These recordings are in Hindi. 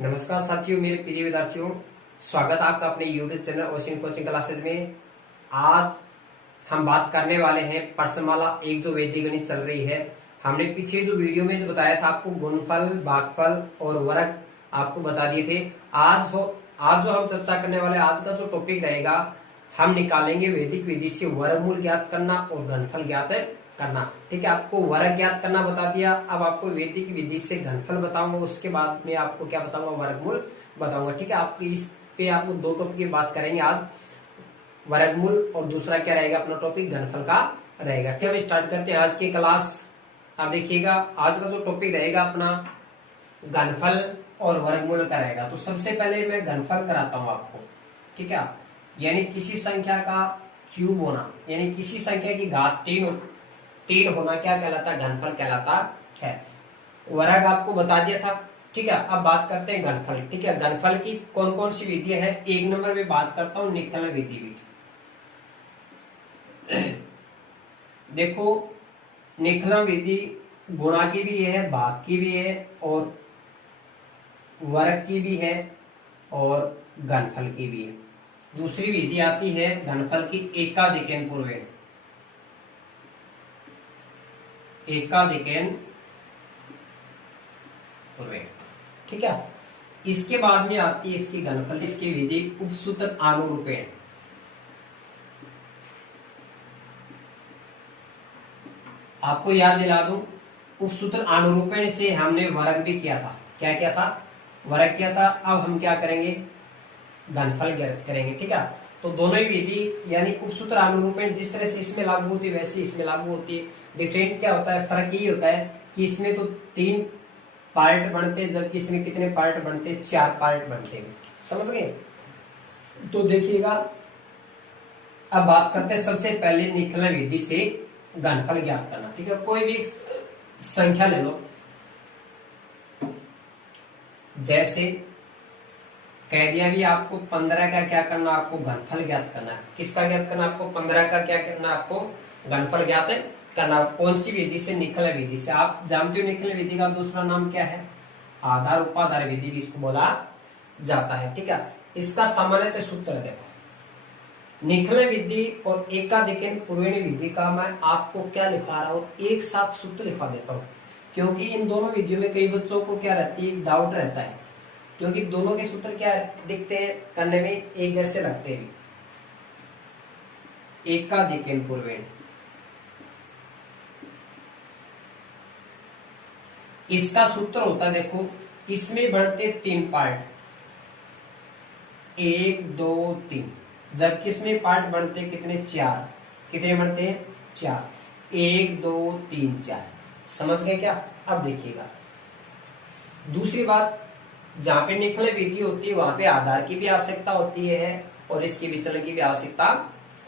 नमस्कार साथियों, मेरे प्रिय विद्यार्थियों, स्वागत है आपका अपने YouTube channel ocean coaching classes में। आज हम बात करने वाले हैं प्रश्नमाला एक जो वैदिक गणित चल रही है। हमने पीछे जो वीडियो में जो बताया था आपको गुणनफल, भागफल और वर्ग आपको बता दिए थे। आज जो हम चर्चा करने वाले आज का जो टॉपिक रहेगा, हम निकालेंगे वैदिक विधि से वर्गमूल ज्ञात करना और घनफल ज्ञात करना। ठीक है, आपको वर्ग ज्ञात करना बता दिया। अब आपको वैदिक विधि से घनफल बताऊंगा, उसके बाद में आपको क्या बताऊंगा, वर्गमूल बताऊंगा। ठीक है, आपकी इस पे आपको दो टॉपिक की बात करेंगे आज, वर्गमूल और दूसरा क्या रहेगा अपना टॉपिक घनफल का रहेगा। ठीक है, हम स्टार्ट करते हैं आज की क्लास। आप देखिएगा आज का जो टॉपिक रहेगा अपना घनफल और वर्गमूल का रहेगा। तो सबसे पहले मैं घनफल कराता हूं आपको। ठीक है, यानी किसी संख्या का क्यूब होना, यानी किसी संख्या की घात तीन होना क्या कहलाता है, घनफल कहलाता है। वर्ग आपको बता दिया था। ठीक है, अब बात करते हैं घनफल। ठीक है, घनफल की कौन कौन सी विधियां हैं। एक नंबर में बात करता हूं निकलन विधि। देखो, निकलन विधि गुणा की भी है, भाग की भी है और वर्ग की भी है और घनफल की भी है। दूसरी विधि आती है घनफल की एकाधिकन पूर्वेण। ठीक है, इसके बाद में आती है इसकी घनफल इसकी विधि उपसूत्र आनुरूपेण। आपको याद दिला दूं, उपसूत्र आनुरूपेण से हमने वर्ग भी किया था। क्या किया था, वर्ग किया था। अब हम क्या करेंगे, घनफल करेंगे। ठीक है, तो दोनों ही विधि यानी उपसूत्र आनुरूपेण जिस तरह से इसमें लागू होती है वैसे इसमें लागू होती है। डिफरेंट क्या होता है, फर्क ये होता है कि इसमें तो 3 पार्ट बनते हैं, जबकि इसमें कितने पार्ट बनते हैं, 4 पार्ट बनते हैं। समझ गए। तो देखिएगा, अब बात करते हैं सबसे पहले निकलन विधि से घनफल ज्ञात करना। ठीक है, कोई भी संख्या ले लो, जैसे कह दिया भी आपको 15 का क्या करना, आपको घनफल ज्ञात करना है। किसका ज्ञात करना, आपको 15 का क्या करना, आपको घनफल ज्ञात करना। कौन सी विधि से, निकलन विधि से। आप जानते हो निकलन विधि का दूसरा नाम क्या है, आधार उपाधार विधि भी इसको बोला जाता है। ठीक है, इसका सामान्यतः सूत्र देखो, निकलन विधि और एकाधिकन पूर्वेण विधि का मैं आपको क्या लिखा रहा हूं, एक साथ सूत्र लिखा देता हूं, क्योंकि इन दोनों विधियों में कई बच्चों को क्या रहती है, डाउट रहता है, क्योंकि दोनों के सूत्र क्या दिखते हैं, करने में एक जैसे लगते हैं। एकाधिकन पूर्वेण, इसका सूत्र होता है, देखो इसमें बढ़ते 3 पार्ट, 1 2 3, जबकि इसमें पार्ट बनते कितने, 4। कितने बनते हैं, 4। 1 2 3 4। समझ गए क्या। अब देखिएगा दूसरी बात, जहां पे निकलन विधि होती है वहां पे आधार की भी आवश्यकता होती है और इसके विचलन की भी आवश्यकता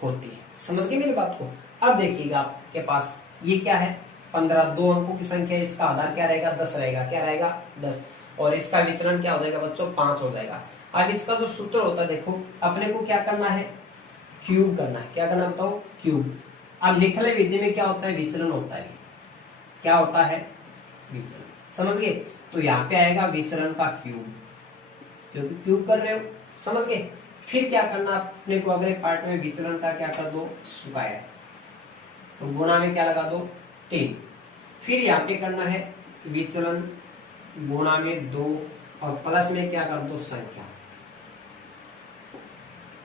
होती है। समझ गए मेरी बात को। अब देखिएगा आपके पास ये क्या है, 15 2 अंकों की संख्या, इसका आधार क्या रहेगा, 10 रहेगा। क्या रहेगा, 10। और इसका विचलन क्या हो जाएगा बच्चों, 5 हो जाएगा। अब इसका जो सूत्र होता है, देखो अपने को क्या करना है, क्यूब करना है। क्या करना बताओ, क्यूब। अब निकलन विधि में क्या होता है, विचलन होता है। क्या होता है, विचलन। समझ गए। तो यहाँ पे आएगा विचलन का क्यूब, क्योंकि क्यूब कर रहे हो। समझ गए। फिर क्या करना अपने को, अगले पार्ट में विचलन का क्या कर दो, स्क्वायर। तो गुणा में क्या लगा दो, 3। फिर यहाँ पे करना है विचलन गुणा में 2 और प्लस में क्या कर दो, संख्या।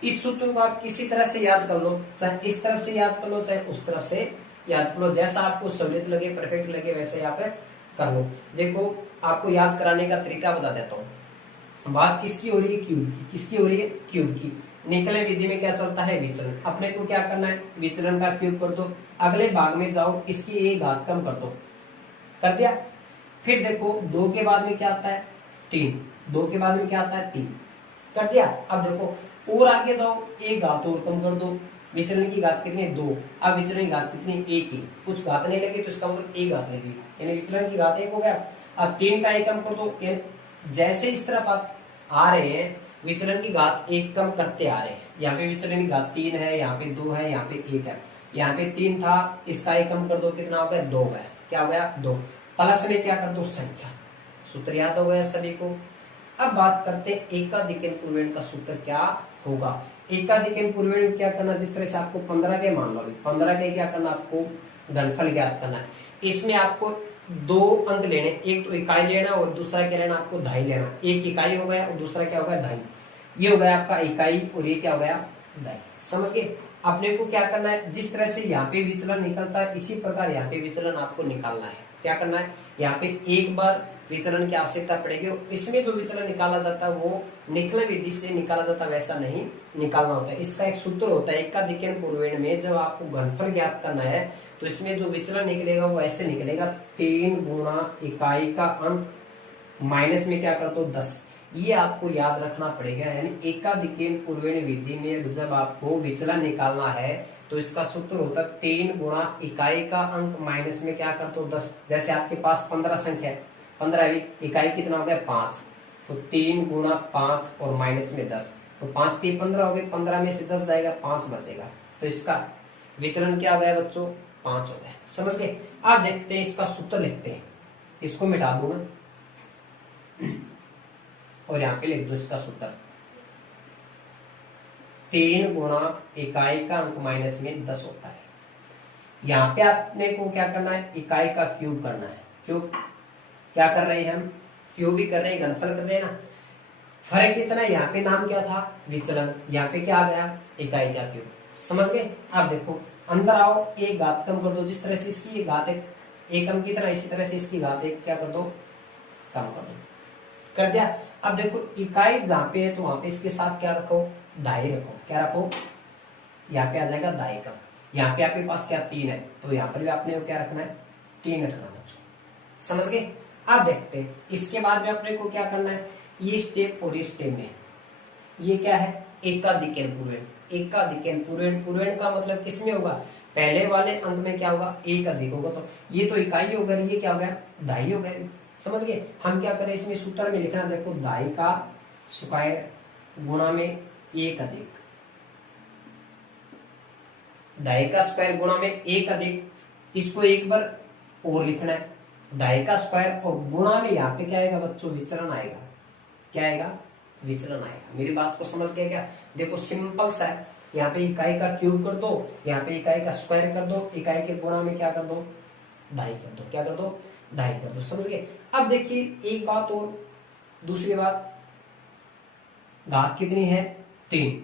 इस सूत्र को आप किसी तरह से याद कर लो, चाहे इस तरफ से याद कर लो चाहे उस तरफ से याद कर लो, जैसा आपको सहूलियत लगे, परफेक्ट लगे वैसे यहाँ पे कर लो। देखो आपको याद कराने का तरीका बता देता हूँ। बात किसकी हो रही है, क्यूब की। किसकी हो रही है, क्यूब की। निकलन विधि में क्या चलता है, विचलन। अपने को क्या करना है, विचलन का क्यूब कर दो। अगले भाग में जाओ, इसकी एक घात कम कर दो। कर दिया। फिर देखो 2 के बाद में क्या आता है, 3। 2 के बाद में क्या आता है, 3। कर दिया। अब देखो और आगे जाओ, एक घात और कम कर दो। विचलन की घात कितनी है, 2। अब विचलन की घात कितनी, 1 ही। कुछ घात नहीं लगी तो इसका मतलब 1 घात लगी, यानी विचलन की घात 1 हो गया। अब 3 का 1 कम कर दो। जैसे इस तरफ आप आ रहे हैं, विचलन की घात 1 कम करते आ रहे हैं। यहाँ पे विचलन की घात 3 है, यहाँ पे 2 है, यहाँ पे 1 है। यहाँ पे 3 था, इसका 1 कम कर दो, कितना हो गया, 2 गया। क्या हो गया, 2। प्लस में क्या कर दो, संख्या। सूत्र याद हो गया सभी को। अब बात करते हैं एकाधिक पूर्वेण का सूत्र क्या होगा। एकाधिक पूर्वेण क्या करना, जिस तरह से आपको 15 के मान लो, 15 के क्या करना, आपको घनफल ज्ञात करना है। इसमें आपको दो अंक लेने, एक तो इकाई लेना और दूसरा क्या लेना, आपको दहाई लेना। एक इकाई हो गया और दूसरा क्या होगा, दहाई। ये हो गया आपका इकाई और ये क्या हो गया, दहाई। समझ गए। अपने को क्या करना है, जिस तरह से यहाँ पे विचलन निकलता है इसी प्रकार यहाँ पे विचलन आपको निकालना है। क्या करना है, यहाँ पे एक बार विचलन की आवश्यकता पड़ेगी। इसमें जो विचलन निकाला जाता है वो निकलन विधि से निकाला जाता है, वैसा नहीं निकालना होता है। इसका एक सूत्र होता है एकाधिक पूर्वेण में, जब आपको घनफल ज्ञात करना है तो इसमें जो विचलन निकलेगा वो ऐसे निकलेगा, 3 गुणा इकाई का अंक माइनस में क्या कर दो 10। ये आपको याद रखना पड़ेगा। यानी एकाधिक पूर्वेण विधि में जब आपको विचलन निकालना है तो इसका सूत्र होता है 3 गुणा इकाई का अंक माइनस में क्या कर दो 10। जैसे आपके पास 15 संख्या है, 15 इकाई कितना हो गया 5, तो 3 गुणा 5 और माइनस में 10, तो 5 3 15 हो गए, 15 में से 10 जाएगा, 5 बचेगा। तो इसका विचलन क्या हो गया बच्चों, 5 हो गया। समझ गए। आप देखते हैं इसका सूत्र लिखते हैं, इसको मिटा दूंगा और यहाँ पे लिख दो इसका सूत्र, 3 गुणा इकाई का अंक माइनस में 10 होता है। यहाँ पे आपने को क्या करना है, इकाई का क्यूब करना है। क्यूब क्या कर रहे हैं हम, क्यूब भी कर रहे हैं, घनफल कर रहे हैं ना। फर्क इतना, यहाँ पे नाम क्या था विचलन, यहाँ पे क्या आ गया इकाई का क्यूब। समझ गए। आप देखो अंदर आओ, एक घात कम कर दो, जिस तरह से इसकी घात एक अंक की तरह, इसी तरह से इसकी घात एक क्या कर दो, कम कर दो। कर दिया। अब देखो इकाई जहां पे है तो वहां पे इसके साथ क्या रखो, दहाई रखो। क्या रखो, यहाँ पे आ जाएगा दहाई का। यहाँ पे आपके पास क्या 3 है, तो यहाँ पर भी आपने क्या रखना है, 3 रखना बच्चों। समझ गए। अब देखते हैं इसके बाद में अपने को क्या करना है, ये स्टेप और ये स्टेप में ये क्या है, एकाधिक पूर्वेण। एकाधिक पूर्वेण, पूर्वेण का मतलब किसमें होगा, पहले वाले अंक में क्या होगा, एक अधिक होगा। तो ये तो इकाई हो गई, ये क्या हो गया दहाई हो गया। समझ गए। हम क्या करें, इसमें सूत्र में लिखना, देखो दहाई का स्क्वायर गुणा में एक अधिक, दहाई का स्क्वायर गुणा में एक अधिक, इसको एक बार और लिखना है, दहाई का स्क्वायर और गुणा में यहाँ पे क्या आएगा बच्चों, विचलन आएगा। क्या आएगा, विचलन आएगा। मेरी बात को समझ गए क्या। देखो सिंपल सा है, यहाँ पे इकाई का क्यूब कर दो, यहाँ पे इकाई का स्क्वायर कर दो, इकाई के गुणा में क्या कर दो, दहाई कर दो। क्या कर दो, दहाई कर दो। समझ गए। अब देखिए एक बात और, दूसरी बात, घात कितनी है 3,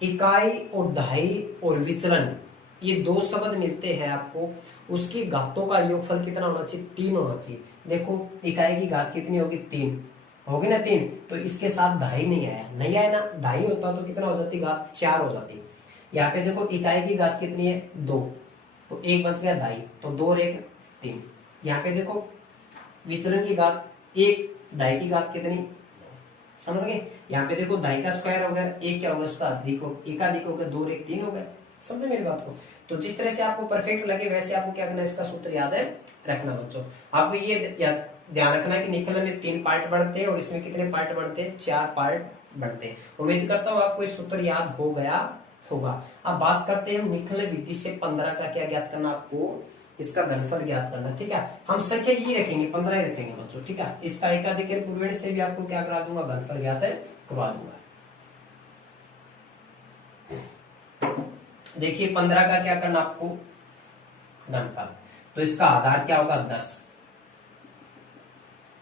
इकाई और दहाई और विचलन ये दो शब्द मिलते हैं आपको, उसकी घातों का योगफल कितना होना चाहिए, 3 होना चाहिए। देखो इकाई की घात कितनी होगी, 3 होगी ना, 3, तो इसके साथ दहाई नहीं आया, नहीं आया ना, दहाई होता तो कितना हो जाती घात, 4 हो जाती। यहाँ पे देखो इकाई की घात कितनी है 2, तो एक बच गया दहाई, तो 2 और 1 3। यहाँ पे देखो विचलन की घात 1, दहाई की घात कितनी, समझ गए। यहाँ पे देखो दहाई का स्क्वायर हो गया, एक क्या होगा उसका अधिक, एकाधिक हो गया, 2 और 1 3 हो गया। समझे मेरी बात को। तो जिस तरह से आपको परफेक्ट लगे वैसे आपको क्या करना है, इसका सूत्र याद है रखना बच्चों। आपको ये ध्यान रखना है कि निकलन में 3 पार्ट बढ़ते हैं और इसमें कितने पार्ट बढ़ते हैं, 4 पार्ट बढ़ते हैं। उम्मीद करता हूँ आपको ये सूत्र याद हो गया होगा। अब बात करते हैं निकलन विधि से 15 का क्या ज्ञात करना, आपको इसका घनफल ज्ञात करना। ठीक है, हम संख्या ये रखेंगे 15 ही रखेंगे बच्चों। ठीक है, इसका एकाधिक पूर्वेण से भी आपको क्या करा दूंगा, घनफल ज्ञात है करवा दूंगा। देखिए 15 का क्या करना आपको, घनफल, तो इसका आधार क्या होगा 10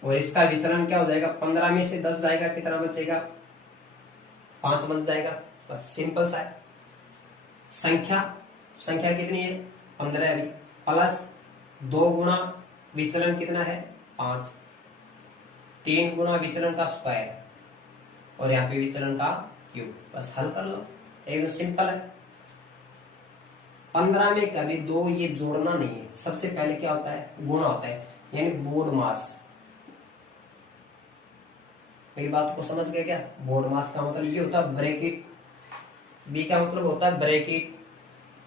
और इसका विचलन क्या हो जाएगा, 15 में से 10 जाएगा, कितना बचेगा 5 बच जाएगा। बस सिंपल सा है। संख्या कितनी है 15 अभी, प्लस 2 गुणा विचलन कितना है 5, 3 गुणा विचलन का स्क्वायर और यहाँ पे विचलन का क्यूब। बस हल कर लो, एकदम सिंपल है। 15 में कभी 2 ये जोड़ना नहीं है, सबसे पहले क्या होता है, गुणा होता है, यानी बोर्ड मास। मेरी बात को समझ गए क्या, बोर्ड मास का मतलब ये होता है ब्रैकेट, बी का मतलब होता है ब्रैकेट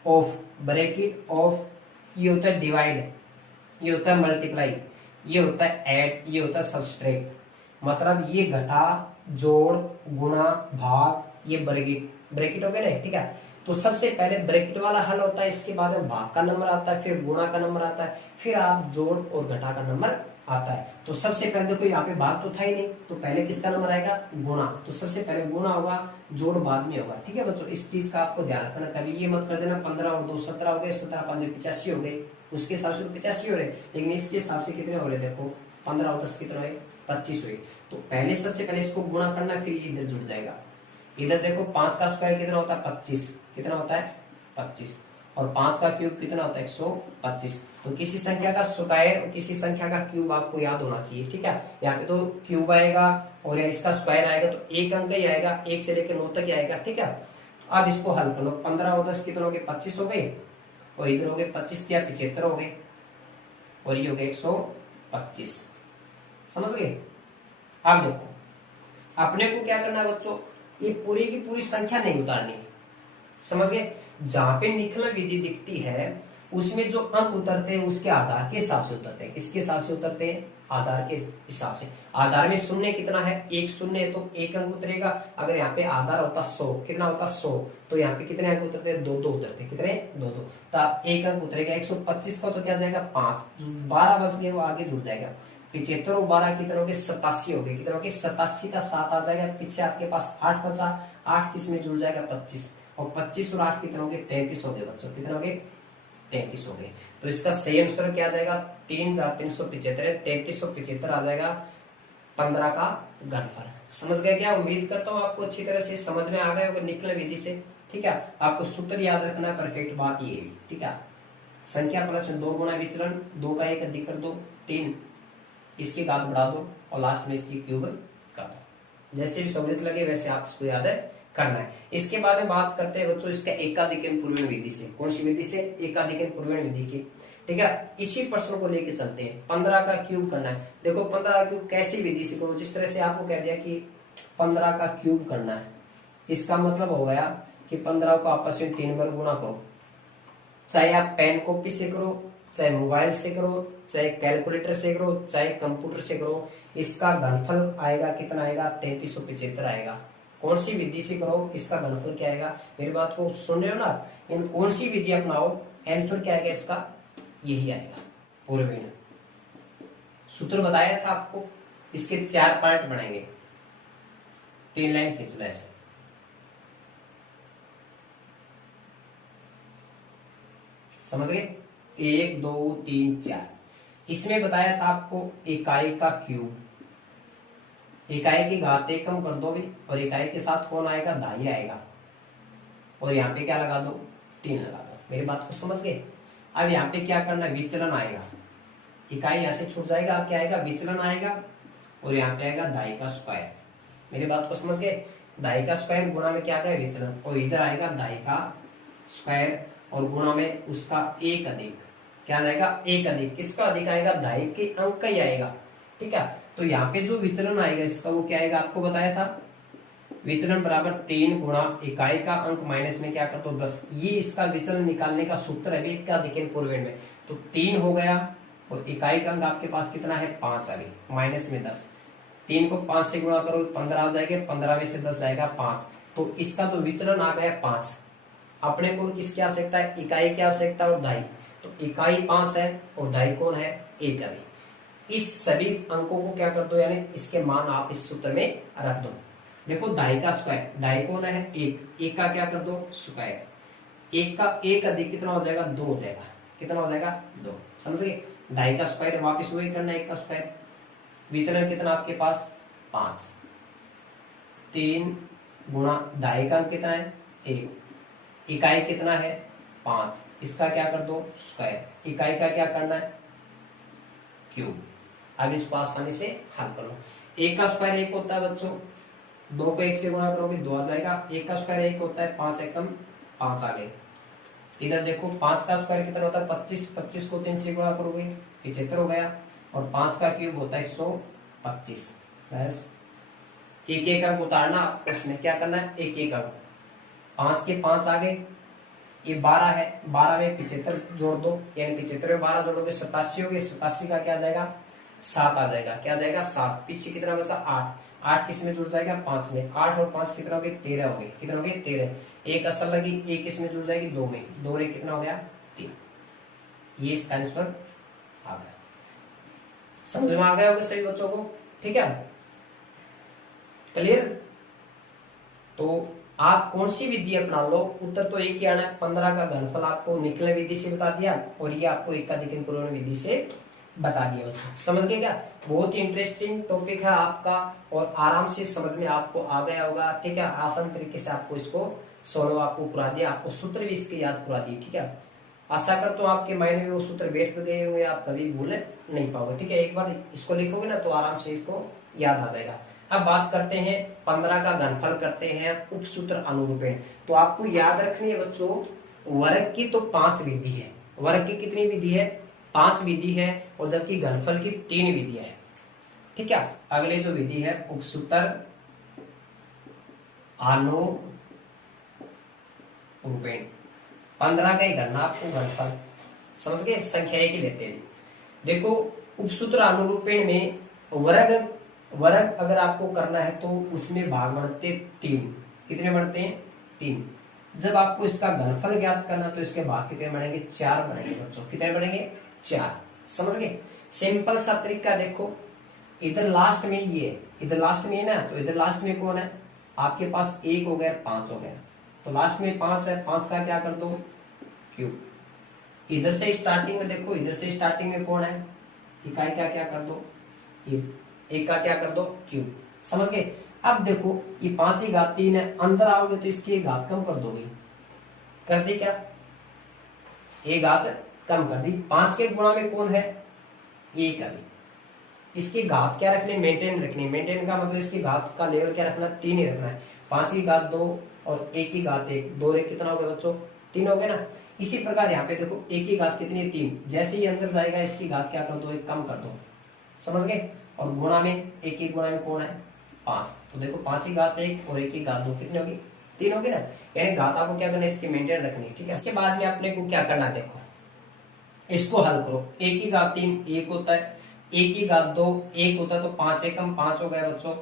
ऑफ, ब्रैकेट ऑफ, ये होता है डिवाइड, ये होता है मल्टीप्लाई, ये होता है ऐड, ये होता है सब्सट्रैक्ट। मतलब ये घटा, जोड़, गुणा, भाग, ये ब्रैकेट हो गया ना। ठीक है, तो सबसे पहले ब्रैकेट वाला हल होता है, इसके बाद भाग का नंबर आता है, फिर गुणा का नंबर आता है, फिर आप जोड़ और घटा का नंबर आता है। तो सबसे पहले देखो यहाँ पे भाग तो था ही नहीं, तो पहले किसका नंबर आएगा, गुणा। तो सबसे पहले गुणा होगा, जोड़ बाद में होगा। ठीक है बच्चों, इस चीज का आपको ध्यान रखना। कभी ये मत कर देना 15 और 2 17 हो गए, 17 5 85 हो गए, उसके हिसाब से 85 हो रहे, लेकिन इसके हिसाब से कितने हो रहे, देखो 15 और 10 कितने हुए, 25 हुए। तो पहले सबसे पहले इसको गुणा करना, फिर इधर जुड़ जाएगा। इधर देखो 5 का स्क्वायर कितना होता है, 25, कितना होता है 25, और 5 का क्यूब कितना होता है 125। तो किसी संख्या का स्क्वायर और किसी संख्या का क्यूब आपको याद होना चाहिए। ठीक है, यहाँ पे तो क्यूब आएगा और इसका स्क्वायर आएगा, तो एक अंक ही आएगा, 1 से लेकर 9 तक ही आएगा। ठीक है, अब इसको हल कर लो, 15 और 10 कितने हो गए, 25 हो गए, और इधर हो गए 25 या 75 हो गए, और ये हो गए 125। समझ गए। अब देखो अपने को क्या करना है बच्चों, ये पूरी की पूरी संख्या नहीं उतारनी, समझ गए। जहां पे निकलन विधि दिखती है उसमें जो अंक उतरते हैं उसके आधार के हिसाब से उतरते हैं। किसके हिसाब से उतरते हैं, आधार के हिसाब से। आधार में शून्य कितना है, एक शून्य है तो एक अंक उतरेगा। अगर यहाँ पे आधार होता 100, कितना होता 100, तो यहाँ पे कितने अंक उतरते हैं, 2 उतरते, कितने 2 तो एक अंक उतरेगा। 125 का तो क्या जाएगा 5, 12 बच गए वो आगे जुड़ जाएगा। 75 और 12 कितने हो गए, 87 हो गए, कितने हो गए 87 का 7 आ जाएगा, पीछे आपके पास 8 बचा, 8 किस में जुड़ जाएगा 25, और 25 और 8 कितने हो गए 33 हो गए बच्चों, कितने हो गए 33 हो गए। तो इसका सही आंसर क्या जाएगा, 3375, 3375 आ जाएगा 15 का घनफल। समझ गए क्या, उम्मीद करता हूँ आपको अच्छी तरह से समझ में आ गए होगा निकलन विधि से। ठीक है, आपको सूत्र याद रखना है, परफेक्ट बात ये है। ठीक है, संख्या प्लस 2 गुना विचलन, 2 का 1 अधिक कर दो, 3 इसकी घात बढ़ा दो, और लास्ट में इसकी क्यूब कर दो। जैसे भी सहूलियत लगे वैसे आप इसको याद है करना है। इसके बाद में बात करते हैं बच्चों इसका एकाधिकन पूर्वण विधि से। कौन सी विधि से, एकाधिकन पूर्वण विधि की। ठीक है, इसी प्रश्न को लेके चलते हैं। 15 का क्यूब करना है। देखो 15 का क्यूब कैसी विधि से करो, जिस तरह से आपको कह दिया कि 15 का क्यूब करना है, इसका मतलब हो गया कि 15 को आपस में 3 बार गुणा करो। चाहे आप पेन कॉपी से करो, चाहे मोबाइल से करो, चाहे कैलकुलेटर से करो, चाहे कंप्यूटर से करो, इसका घनफल आएगा कितना आएगा, 3375 आएगा। कौन सी विधि से करो, इसका घनफल क्या आएगा, मेरी बात को सुन रहे हो ना, इन कौन सी विधि अपनाओ, आंसर क्या आएगा इसका, यही आएगा पूर्ववीण। सूत्र बताया था आपको, इसके 4 पार्ट बनाएंगे, 3 लाइन खींच लो ऐसे। समझ गए, 1 2 3 4। इसमें बताया था आपको इकाई का क्यूब, इकाई की घात 1 कम कर दो भी, और इकाई के साथ कौन आएगा, दाई आएगा, और यहाँ पे क्या लगा दो, 3 लगा दो। मेरी बात को समझ गए। अब यहाँ पे क्या करना, विचलन आएगा, इकाई यहाँ से छूट जाएगा, अब क्या आएगा, विचलन आएगा, और यहाँ पे आएगा दाई का स्क्वायर। मेरी बात को समझ गए। दाई का स्क्वायर गुणा में क्या आएगा, विचलन, और इधर आएगा दाई का स्क्वायर, और गुणा में उसका 1 अधिक, क्या आएगा 1 अधिक, किसका अधिक आएगा, दाई के अंक का ही आएगा। ठीक है, तो यहाँ पे जो विचलन आएगा इसका वो क्या आएगा, आपको बताया था, विचलन बराबर 3 गुणा इकाई का अंक माइनस में क्या कर दो 10। ये इसका विचलन निकालने का सूत्र है इसका, देखिए पूर्वेण में। तो 3 हो गया, और इकाई का अंक आपके पास कितना है 5, अभी माइनस में 10। 3 को 5 से गुणा करो 15 आ जाएगा, 15 में से 10 जाएगा 5। तो इसका जो विचलन आ गया 5। अपने को किसकी आवश्यकता है, इकाई की आवश्यकता और दाई। तो इकाई 5 है और दाई कौन है 1 अभी। इस सभी अंकों को क्या कर दो, यानी इसके मान आप इस सूत्र में रख दो। देखो दाई का स्क्वायर, दाई कौन है 1 का क्या कर दो स्क्वायर, 1 का 1 अधिक कितना हो जाएगा 2 हो जाएगा, कितना हो जाएगा 2। समझ गए, दाई का स्क्वायर वापिस वही करना है 1 का स्क्वायर। विचलन कितना आपके पास 5, 3 गुणा दाई का अंक कितना है 1, इकाई कितना है 5, इसका क्या कर दो स्क्वायर, इकाई का क्या करना है क्यूब। अब इसको आसानी से हल कर लो। 1 का स्क्वायर 1 होता है बच्चों, 2 को 1 से गुणा करोगे 2 आ जाएगा। 1 का स्क्वायर 1 होता है, 5 एकम 5 आ गए। इधर देखो 5 का स्क्वायर कितना होता है 25, 25 को 3 से गुणा करोगे 75 हो गया, और 5 का क्यूब होता है 125। बस एक एक अंक उतारना, उसमें क्या करना है एक एक अंक, 5 के 5 आ गए, ये 12 है, 12 में 75 जोड़ दो, यानी 75 में 12 जोड़ोगे 87 हो गए, 87 का क्या जाएगा 7 आ जाएगा, क्या जाएगा 7। पीछे कितना बचा 8, 8 किस में जुड़ जाएगा 5 में, 8 और 5 कितना हो गए 13 हो गए, कितना हो गए 13। एक असर लगी, एक इसमें जुड़ जाएगी 2 में, 2 रे कितना हो गया 3। ये इसका आंसर आ गया। समझ में आ गया होगा सभी बच्चों को? ठीक है, क्लियर? तो आप कौन सी विधि अपना लो, उत्तर तो एक ही आना है। 15 का घनफल आपको निकलन विधि से बता दिया और ये आपको एकाधिकरण पूरण विधि से बता दिया बच्चों। समझ गए क्या? बहुत ही इंटरेस्टिंग टॉपिक है आपका और आराम से समझ में आपको आ गया होगा। ठीक है, आसान तरीके से आपको इसको सोल्व आपको करा दिया, आपको सूत्र भी इसके याद करा दिए। ठीक है, आशा करता हूँ आपके माइंड में वो सूत्र बैठ गए हुए, आप कभी भूल नहीं पाओगे। ठीक है, एक बार इसको लिखोगे ना तो आराम से इसको याद आ जाएगा। अब बात करते हैं 15 का घनफल करते हैं उपसूत्र अनुरूपण। तो आपको याद रखनी है बच्चों, वर्ग की तो 5 विधि है। वर्ग की कितनी विधि है? 5 विधि है, और जबकि घनफल की 3 विधि है। ठीक है, अगले जो विधि है उपसूत्र अनुरूपण, 15 का ही करना आपको घनफल। समझ गए? संख्या ही लेते हैं। देखो, उपसूत्र अनुरूपण में वर्ग अगर आपको करना है तो उसमें भाग बढ़ते 3। कितने बढ़ते हैं? 3। जब आपको इसका घनफल ज्ञात करना तो इसके भाग कितने बढ़ेंगे? 4 बढ़ेंगे बच्चों। कितने बढ़ेंगे? 4। समझ गए? सिंपल सा तरीका देखो, इधर लास्ट में ये है, इधर लास्ट में है ना, तो इधर लास्ट में कौन है? आपके पास 1 हो गया, 5 हो गया, तो लास्ट में 5 है। 5 का क्या कर दो? क्यूब। इधर से स्टार्टिंग में देखो, इधर से स्टार्टिंग में कौन है? इकाई का क्या कर दो? क्यूब। 1 का क्या कर दो? क्यूब। समझ गए? अब देखो, ये 5 की घात 3 है, अंदर आओगे तो इसकी एक घात कम कर दोगे। कर दी क्या? एक घात कम कर दी। 5 के गुणा में कौन है? 1 है। इसकी घात क्या रखनी? मेंटेन रखनी। मेंटेन का मतलब इसकी घात का लेवल क्या रखना? 3 ही रखना है। 5 की घात 2 और 1 की घात 1, 2 कितना हो गया बच्चों? 3 हो गया ना। इसी प्रकार यहाँ पे देखो, 1 की घात कितनी है? 3। जैसे ही अंदर जाएगा इसकी घात क्या कर दो? 1 कम कर दो। समझ गए? और गुणा में, 1 की गुणा में कौन है? 5। तो देखो, 5 की घात 1 और 1 की घात 2 कितनी होगी? 3 होगी ना। यानी घात आपको क्या करना है? इसकी मेंटेन रखनी है। ठीक है, इसके बाद में अपने को क्या करना है? देखो, इसको हल करो। 1 की घात 3 1 होता है, 1 की घात 2 1 होता है, तो 5 एकम 5 हो गया बच्चों।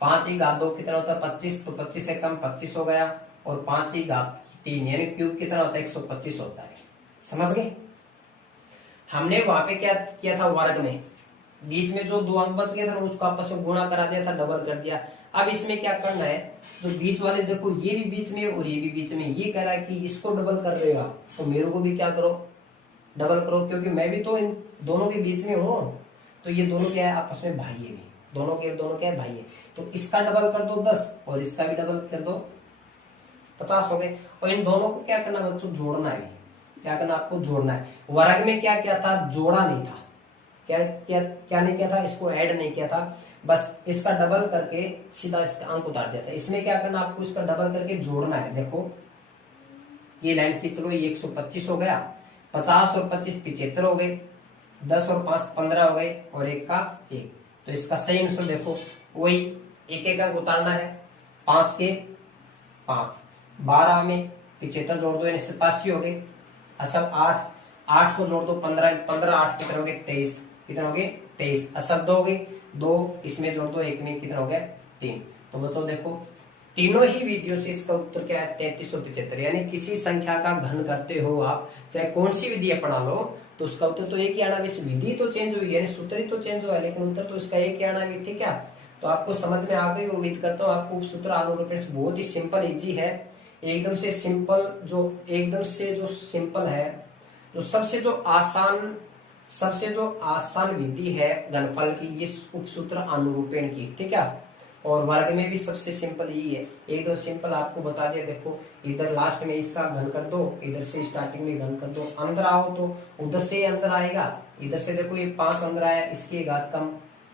5 की घात 2 कितना होता है? 25, तो 25 एकम 25 हो गया। और 5 की घात 3 यानी क्यूब कितना होता है? 125 होता है। समझ गए? हमने वहां पे क्या किया था? वर्ग में बीच में जो 2 अंक बच गए थे उसको आपस में गुणा करा दिया था, डबल कर दिया। अब इसमें क्या करना है? जो बीच वाले देखो, ये भी बीच में और ये भी बीच में, ये कह रहा है कि इसको डबल कर देगा, तो मेरे को भी क्या करो? डबल करो, क्योंकि मैं भी तो इन दोनों के बीच में हूं। तो ये दोनों क्या है? आपस में भाई है भी, दोनों क्या है? भाई है। तो इसका डबल कर दो 10 और इसका भी डबल कर दो 50 हो गए। और इन दोनों को क्या करना बच्चों? जोड़ना है। क्या करना? आपको जोड़ना है। वर्ग में क्या किया था? जोड़ा नहीं था। क्या नहीं किया था? इसको ऐड नहीं किया था, बस इसका डबल करके सीधा इसका अंक उतार दिया था। इसमें क्या करना? आपको इसका डबल करके जोड़ना है। देखो, ये लाइन खींच लो, ये 125 हो गया, 50 और 25 75 हो गए, 10 और 5 15 हो गए, और 1 का 1। तो इसका सही आंसर देखो, वही एक अंक उतारना है। 5 के 5, 12 में 75 जोड़ दो, यानी 87 हो गए। असब 8 को जोड़ दो, 15 15 8 कितने हो गए? 23। कितने हो गए? 23। असब 2 हो गए, 2 इसमें जोड़ दो, 1 में कितना हो गया? 3। तो बच्चों देखो, तीनों ही विधियों से इसका उत्तर क्या है? 3375। यानी किसी संख्या का घन करते हो आप, चाहे कौन सी विधि अपना लो, तो उसका उत्तर तो एक ही आना। विधि तो चेंज हुई है, सूत्र ही तो चेंज हुआ है, लेकिन उत्तर तो इसका एक ही आना भी। ठीक है, तो आपको समझ में आ गई, उम्मीद करता हूँ आपको सूत्र अनुरूपण बहुत ही सिंपल इजी है। एकदम से सिंपल, जो सिंपल है, जो सबसे जो आसान विधि है घनफल की, ये उपसूत्र अनुरूपण की। ठीक है, और वर्ग में भी सबसे सिंपल यही है। एकदम सिंपल आपको बता दिया। देखो, इधर लास्ट में इसका घन कर दो, इधर से स्टार्टिंग में घन कर दो, अंदर आओ तो उधर से अंदर आएगा। इधर से देखो, ये 5 अंदर आया, इसकी एक घात कम,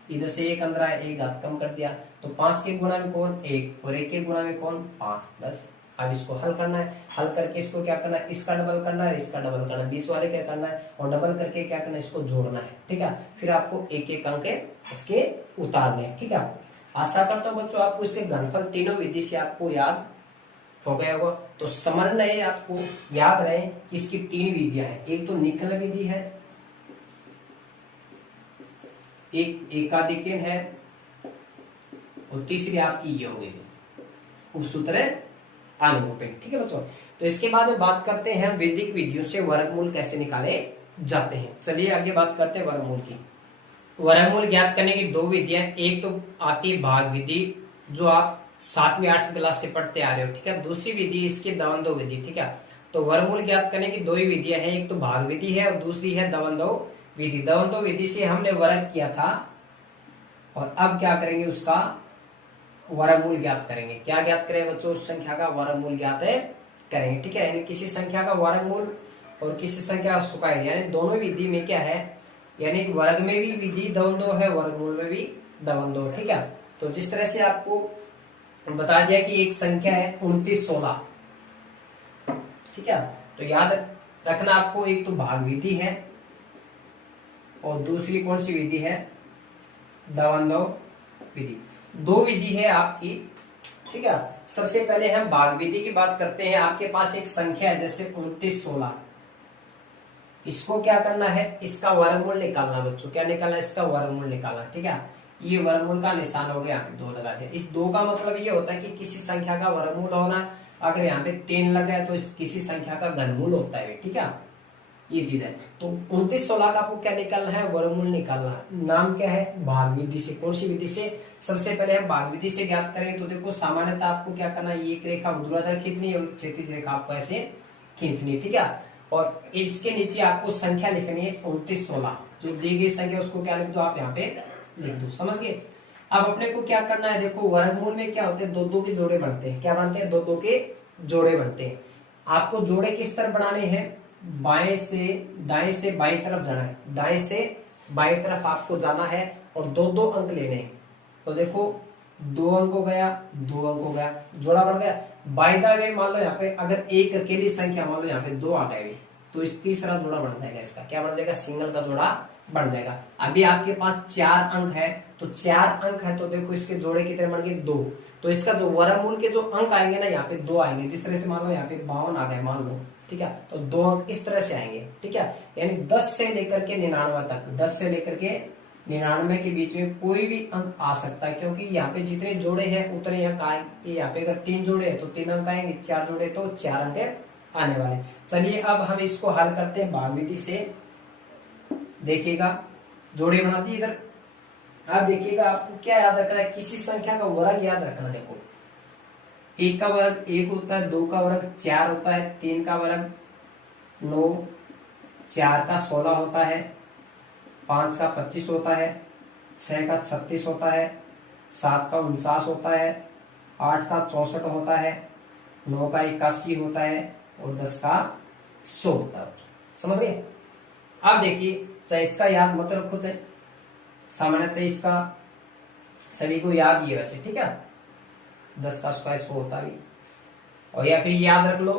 इधर से 1 अंदर आया, एक घात कम कर दिया। तो 5 के गुणा में कौन? 1, और 1 के गुणा में कौन? 5। बस अब इसको हल करना है। हल करके इसको क्या करना है? इसका डबल करना है, इसका डबल करना है, बीच वाले क्या करना है, और डबल करके क्या करना है? इसको जोड़ना है। ठीक है, फिर आपको एक अंक इसके उतारने हैं। ठीक है, आशा करता हूँ बच्चों आपको इसके घनफल तीनों विधि से आपको याद हो गया होगा। तो समझ रहे, आपको याद रहे कि इसकी 3 विधियां हैं। एक तो निकलन विधि है, एक एकाधिकरण है, और तीसरी आपकी ये हो गई उपसूत्र अनुरूपण। ठीक है बच्चों, तो इसके बाद में बात करते हैं वैदिक विधियों से वर्गमूल कैसे निकाले जाते हैं। चलिए आगे बात करते हैं वर्गमूल की। वर्गमूल ज्ञात करने की दो विधियां, एक तो आती है भाग विधि जो आप 7वीं 8वीं क्लास से पढ़ते आ रहे हो, ठीक है। दूसरी विधि इसकी दवंदो विधि, ठीक है। तो वर्गमूल ज्ञात करने की दो ही विधियां हैं, एक तो भाग विधि है और दूसरी है दवंदो विधि। दवंदो विधि से हमने वर्ग किया था और अब क्या करेंगे, उसका वर्गमूल ज्ञात करेंगे। क्या ज्ञात करेंगे बच्चों, उस संख्या का वर्गमूल ज्ञात करेंगे, ठीक है। यानी किसी संख्या का वर्गमूल और किसी संख्या का सुकाय, यानी दोनों विधि में क्या है, यानी वर्ग में भी विधि दवंदो है, वर्गमूल में भी दवंदो, ठीक है। तो जिस तरह से आपको बता दिया कि एक संख्या है 2916, ठीक है। तो याद रखना आपको, एक तो भाग विधि है और दूसरी कौन सी विधि है, दवंदो विधि। दो विधि है आपकी, ठीक है। सबसे पहले हम भाग विधि की बात करते हैं। आपके पास एक संख्या है जैसे 2916, इसको क्या करना है, इसका वर्गमूल निकालना बच्चों। क्या निकालना, इसका वर्गमूल निकालना, ठीक है। ये वर्गमूल का निशान हो गया, 2 लगा दिया। इस 2 का मतलब ये होता है कि किसी संख्या का वर्गमूल होना। अगर यहाँ पे 3 लगा है तो किसी संख्या का घनमूल होता है, ठीक है। ये चीज है। तो 2916 का आपको क्या निकालना है, वर्गमूल निकालना है। नाम क्या है, भाग विधि से। कौन सी विधि से, सबसे पहले हम भाग विधि से ज्ञात करेंगे। तो देखो सामान्यतः आपको क्या करना है, एक रेखा ऊर्ध्वाधर खींचनी है और क्षैतिज रेखा आपको ऐसे खींचनी है, ठीक है। और इसके नीचे आपको संख्या लिखनी है 2916, जो दी गई संख्या उसको क्या लिख दो आप, यहाँ पे लिख दो, समझ गए। अब अपने को क्या करना है, देखो वर्गमूल में क्या होते हैं, 2-2 के जोड़े बनते हैं। क्या बनते हैं, 2-2 के जोड़े बनते हैं। आपको जोड़े किस तरह बनाने हैं, बाएं से दाएं से बाएं तरफ जाना है, दाएं से बाएं तरफ आपको जाना है और 2-2 अंक लेने हैं। तो देखो 2 अंक हो गया, 2 अंक हो गया, जोड़ा बन गया। बाय द वे मान लो यहाँ पे अगर एक अकेली संख्या मान लो यहाँ पे 2 आ गए, तो इस तीसरा जोड़ा बन जाएगा। इसका क्या बन जाएगा, सिंगल का जोड़ा बन जाएगा। अभी आपके पास 4 अंक है, तो 4 अंक है तो देखो इसके जोड़े कितने बन गए, 2। तो इसका जो वर्गमूल के जो अंक आएंगे ना, यहाँ पे 2 आएंगे। जिस तरह से मान लो यहाँ पे 52 आ गए मान लो, ठीक है। तो 2 अंक इस तरह से आएंगे, ठीक है। यानी 10 से लेकर के 99 तक, 10 से लेकर के 99 के बीच में कोई भी अंक आ सकता है, क्योंकि यहाँ पे जितने जोड़े हैं उतने अंक आएंगे। यहाँ पे अगर 3 जोड़े हैं तो 3 अंक आएंगे, 4 जोड़े तो 4 अंक आने वाले। चलिए अब हम इसको हल करते हैं भाग विधि से। देखिएगा जोड़े बनाती है इधर। अब देखिएगा आपको क्या याद रखना है, किसी संख्या का वर्ग याद रखना। देखो 1 का वर्ग 1 होता है, 2 का वर्ग 4 होता है, 3 का वर्ग 9, 4 का 16 होता है, 5 का 25 होता है, 6 का 36 होता है, 7 का 49 होता है, 8 का 64 होता है, 9 का 81 होता है और 10 का 100 होता है। समझ गए। अब देखिए, चाहे इसका याद मत रखो, चाहे सामान्यतः इसका सभी को याद ही है वैसे, ठीक है। 10 का स्क्वायर 100 होता है। और या फिर याद रख लो,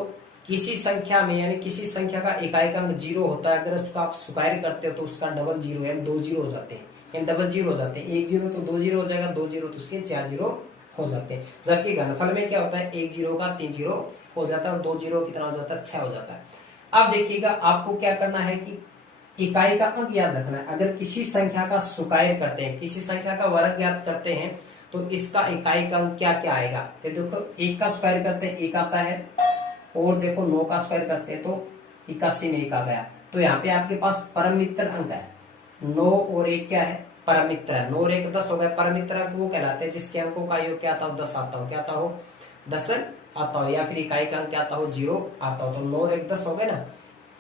किसी संख्या में यानी किसी संख्या का इकाई अंक 0 होता है, अगर उसका आप स्क्वायर करते हो तो उसका डबल 0 यानी 2 0 हो जाते हैं, यानी डबल 0 हो जाते हैं। 1 0 तो 2 0 हो जाएगा, 2 0 तो उसके 4 0 हो जाते हैं। जबकि घनफल में क्या होता है, 1 0 का 3 0 हो जाता है और 2 0 कितना हो जाता है, 6 हो जाता है। अब देखिएगा आपको क्या करना है कि इकाई का अंक याद रखना है। अगर किसी संख्या का स्क्वायर करते हैं, किसी संख्या का वर्ग याद करते हैं, तो इसका इकाई का अंक क्या क्या आएगा। तो देखो 1 का स्क्वायर करते हैं 1 आता है, और देखो 9 का स्क्वायर करते हैं तो 81 में 1 आ गया। तो यहाँ पे आपके पास परम मित्र अंक है 9 और 1 क्या है, परम मित्र है। 9 और 1 10 हो गए। परम मित्र अंक वो कहलाते हैं जिसके अंकों का योग क्या आता हो, 10 आता हो। क्या आता हो, 10 आता हो। या फिर इकाई का अंक क्या आता हो, 0 आता हो। तो 9 और 1 10 हो गए ना।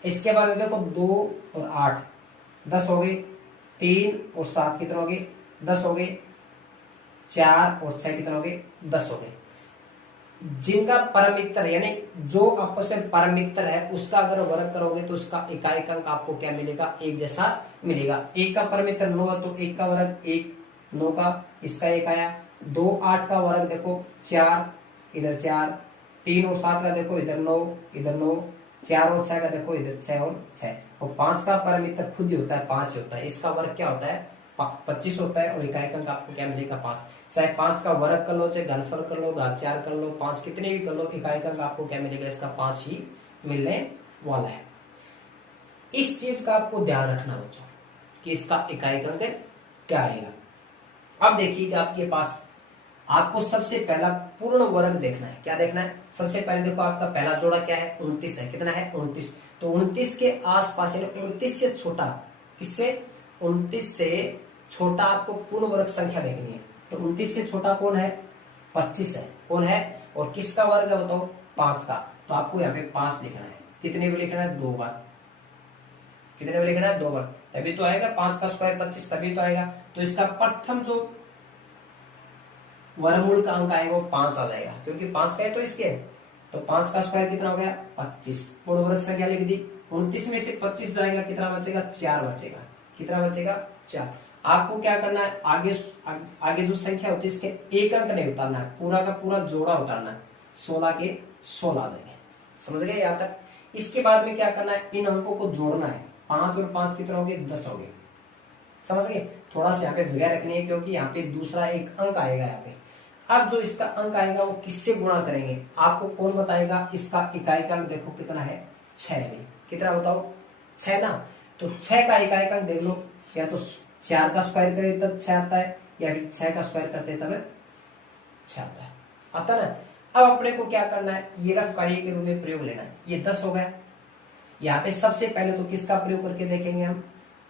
इसके बाद देखो 2 और 8 10 हो गए, 3 और 7 कितने हो गए, 10 हो गए, 4 और 6 कितने हो गए, 10 हो गए। जिनका परम मित्र यानी जो आपस में परम मित्र है उसका अगर वर्ग करोगे तो उसका इकाई अंक आपको क्या मिलेगा, एक जैसा मिलेगा। 1 का परम मित्र 9 है तो 1 का वर्ग 1, 9 का इसका 1 आया। 2 8 का वर्ग देखो 4, इधर 4, 3 और 7 का देखो इधर 9, इधर 9, 4 और 6 का देखो इधर 6 और 6। और 5 का परम मित्र खुद ही होता है 5 होता है। इसका वर्ग क्या होता है, 25 होता है और इकाई अंक आपको क्या मिलेगा, 5। चाहे 5 का वर्ग कर लो, चाहे घनफल कर लो, घात 4 कर लो, 5 कितने भी कर लो, इकाई अंक आपको क्या मिलेगा, इसका 5 ही मिलने वाला है। इस चीज का आपको ध्यान रखना बच्चों कि इसका इकाई अंक क्या आएगा। अब देखिएगा आपके पास आपको सबसे पहला पूर्ण वर्ग देखना है। क्या देखना है, सबसे पहले देखो आपका पहला जोड़ा क्या है, 29 है। कितना है, 29। तो 29 के आसपास यानी 29 से छोटा, किससे, 29 से छोटा आपको पूर्ण वर्ग संख्या देखनी है। तो 29 से छोटा कौन है? 25 है। कौन है? और किसका वर्ग है बताओ? 5 का। तो आपको यहाँ पे 5 लिखना है। कितने बार लिखना है? 2 बार। कितने बार लिखना है? 2 बार। तभी तो आएगा 5 का स्क्वायर 25, तभी तो आएगा। तो इसका प्रथम जो वर्गमूल का अंक आएगा वो 5 आ जाएगा, क्योंकि 5 का है तो इसके। तो 5 का स्क्वायर कितना हो गया? 25। पूर्ण वर्ग संख्या लिख दी। 29 में से 25 जाएगा, कितना बचेगा? 4 बचेगा। कितना बचेगा? 4। आपको क्या करना है? आगे जो संख्या होती है इसके एक अंक नहीं उतारना है, पूरा का पूरा जोड़ा उतारना है। 16 के 16 आ जाएंगे। समझ गए यहाँ तक? इसके बाद में क्या करना है? इन अंकों को जोड़ना है। 5 और 5 कितना हो गए? 10 हो गए। समझ गए? थोड़ा सा यहाँ पे जगह रखनी है, क्योंकि यहाँ पे दूसरा एक अंक आएगा यहाँ पे। अब जो इसका अंक आएगा वो किससे गुणा करेंगे? आपको कौन बताएगा? इसका इकाई का अंक देखो कितना है? 6 है। कितना बताओ? 6 ना। तो 6 का इकाई का अंक देख लो, या तो 4 का स्क्वायर करे तब 6 आता है, या फिर 6 का स्क्वायर करते तब 6 आता है। आता ना? अब अपने को क्या करना है? ये रफ कार्य के रूप में प्रयोग लेना है। ये 10 हो गया। यहाँ पे सबसे पहले तो किसका प्रयोग करके देखेंगे हम?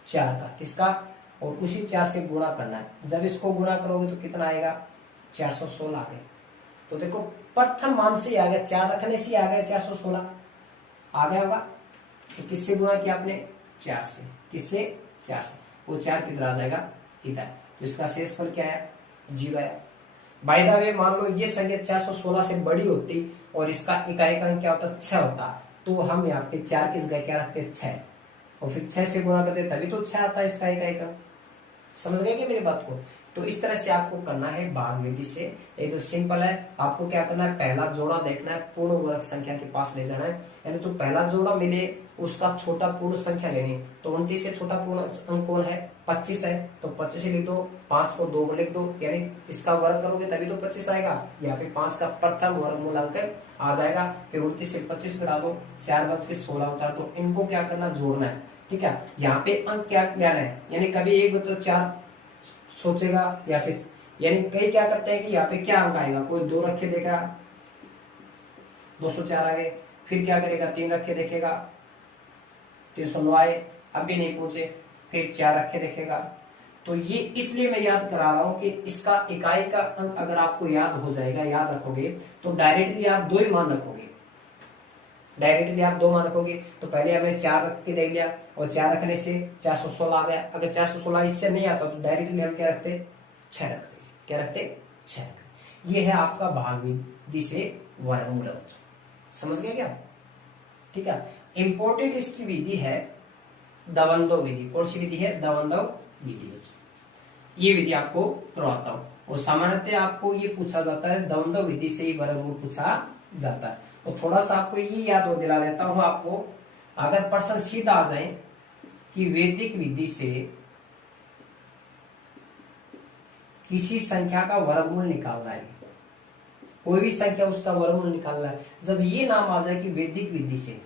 4 का। किसका? और उसी 4 से गुणा करना है। जब इसको गुणा करोगे तो कितना आएगा? 416 आ गए। तो देखो प्रथम मान से आ गया, 4 रखने से आ गया 416 आ गया होगा। तो किससे गुणा किया आपने? 4 से। किससे? 4 से। वो 4 किधर आ जाएगा? इधर। तो इसका शेषफल क्या है? 0 है। बाय द वे मान लो ये संख्या 416 से बड़ी होती और इसका इकाई का अंक क्या होता? 6 होता, तो हम यहाँ पे 4 की जगह क्या रखते? 6, और फिर 6 से गुणा करते तभी तो 6 आता है इसका इकाई का। समझ गए क्या मेरी बात को? तो इस तरह से आपको करना है भाग विधि से। ये तो सिंपल है। आपको क्या करना है? पहला जोड़ा देखना है, पूर्ण वर्ग संख्या के पास ले जाना है, यानी जो पहला जोड़ा मिले उसका छोटा पूर्ण संख्या लेनी है। तो 29 से छोटा पूर्ण अंक कौन है? 25 है। तो 25 लिख दो, 5 को 2 लिख दो, यानी इसका वर्ग करोगे तभी तो 25 आएगा। यहाँ पे 5 का प्रथम वर्गमूल अंक आ जाएगा। फिर 29 से 25 घटा दो, 4 बच के 16 उतार दो। इनको क्या करना? जोड़ना है। ठीक है? यहाँ पे अंक क्या लेना है? यानी कभी एक बच्चा 4 सोचेगा, या फिर यानी कई क्या करते हैं कि यहाँ पे क्या अंक आएगा? कोई 2 रखे देगा, 204 आ गए। फिर क्या करेगा? 3 रखे देखेगा, 309 आए। अब भी नहीं पहुंचे, फिर 4 रखे देखेगा। तो ये इसलिए मैं याद करा रहा हूं कि इसका इकाई का अंक अगर आपको याद हो जाएगा, याद रखोगे, तो डायरेक्टली आप 2 ही मान रखोगे। डायरेक्टली आप 2 मान रखोगे। तो पहले हमने 4 रख के देख लिया, और 4 रखने से 416 आ गया। अगर 416 इससे नहीं आता तो डायरेक्टली हम क्या रखते? 6 रखते। क्या रखते? 6 रखते। ये है आपका भाग विधि से वर्गमूल। समझ गए क्या? ठीक है। इंपॉर्टेंट इसकी विधि है दवंदव विधि। कौन सी विधि है? दवंदव विधि। ये विधि आपको करवाता हूं, और सामान्यतः आपको ये पूछा जाता है, दवंदव विधि से ही वर्गमूल पूछा जाता है। तो थोड़ा सा आपको ये याद हो दिला देता हूं आपको। अगर प्रश्न सीधा आ जाए कि वैदिक विधि से किसी संख्या का वर्गमूल निकालना है, कोई भी संख्या उसका वर्गमूल निकालना है, जब ये नाम आ जाए कि वैदिक विधि से,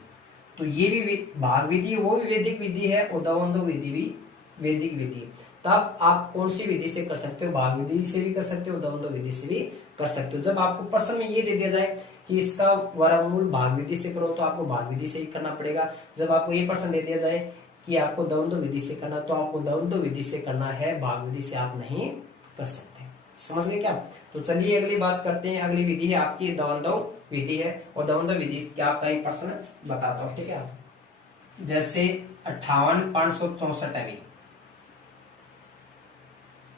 तो ये भी भाग विधि वो भी वैदिक विधि है, और दवंदव विधि भी वैदिक विधि है। तब आप कौन सी विधि से कर सकते हो? भाग विधि से भी कर सकते हो, दवंदव विधि से भी कर सकते हो। जब आपको प्रश्न में ये दे दिया जाए कि इसका वर्गमूल भाग विधि से करो, तो आपको भाग विधि से ही करना पड़ेगा। जब आपको ये प्रश्न दे दिया जाए कि आपको दवंदव विधि से करना, तो आपको दवंदव विधि से करना है, भाग विधि से आप नहीं कर सकते। समझ गए क्या? तो चलिए अगली बात करते हैं। अगली विधि है आपकी दवंदव विधि है, और दवंदव विधि क्या आपका एक प्रश्न बताता हूँ। ठीक है? जैसे 58,564 है,